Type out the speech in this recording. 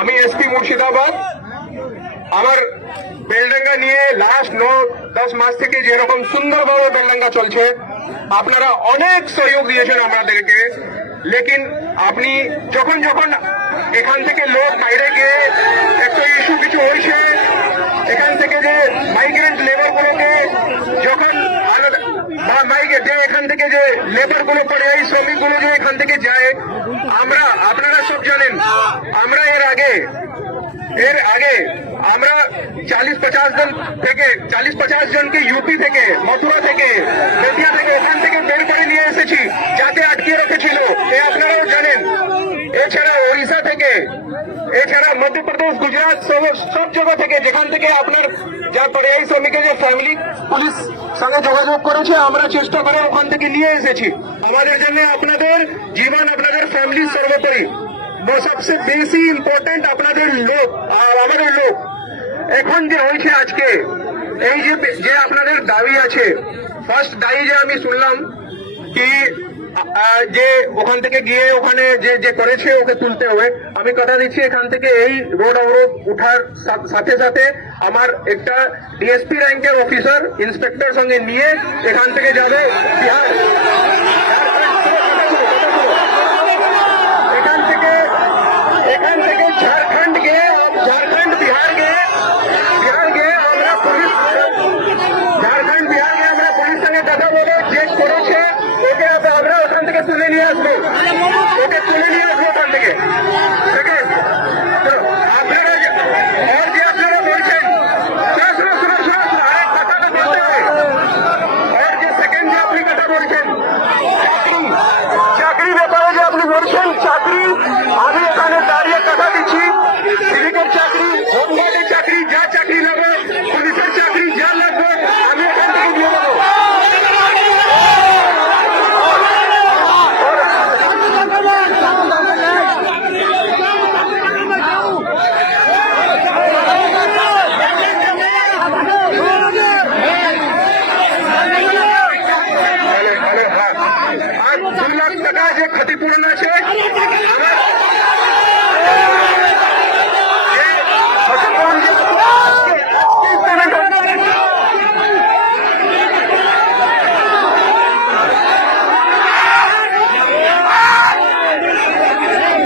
আমি এসপি মুর্শিদাবাদ। আমার বেলডাঙ্গা নিয়ে লাস্ট 9-10 মাস থেকে যেরকম সুন্দরভাবে বেলডাঙ্গা চলছে, আপনারা অনেক সহযোগ দিয়েছেন আমাদেরকে। লেকিন আপনি যখন যখন এখান থেকে লোক বাইরে গিয়ে একটা ইস্যু কিছু হয়েছে, এখান থেকে যে মাইগ্রেন্ট লেবার গুলোকে যখন যে এখান থেকে যে লেবার গুলো করে এই শ্রমিক গুলো যে এখান থেকে যায়, আমরা আপনারা সব জানেন, আমরা এর আগে আমরা 40-50 জনকে ইউপি থেকে, মথুরা থেকে, বেতিয়া থেকে এখান থেকে বের করে নিয়ে এসেছি, যাতে আটকে রেখেছিল, আপনারাও জানেন। এছাড়া ওড়িশা থেকে, এছাড়া মধ্যপ্রদেশ, গুজরাট, সব জায়গা থেকে, যেখান থেকে আপনার যা পরিযায়ী শ্রমিকের যে ফ্যামিলি পুলিশ সঙ্গে যোগাযোগ করেছে, আমরা চেষ্টা করে ওখান থেকে নিয়ে এসেছি। আমাদের জন্য আপনাদের জীবন, আপনাদের ফ্যামিলি সর্বোপরি। সবচেয়ে বেশি ইম্পর্টেন্ট আপনাদের লোক, আমাদের লোক। এখন যে হয়েছে আজকে এই যে আপনাদের দাবি আছে, ফার্স্ট দাবি যে আমি শুনলাম কি যে ওখান থেকে গিয়ে ওখানে যে করেছে ওকে তুলতে হবে। আমি কথা দিচ্ছি, এখান থেকে এই রোড অবরোধ উঠার সাথে সাথে আমার একটা ডিএসপি র্যাঙ্কের অফিসার, ইন্সপেক্টর সঙ্গে নিয়ে এখান থেকে যাবে বিহার, এখান থেকে ঝাড়খণ্ড গিয়ে বিহার গিয়ে আমরা পুলিশ সঙ্গে কথা বলে যে করেছে ওকে আমরা ওখান থেকে তুলে নিয়ে আসবো, ওখান থেকে। ঠিক আছে।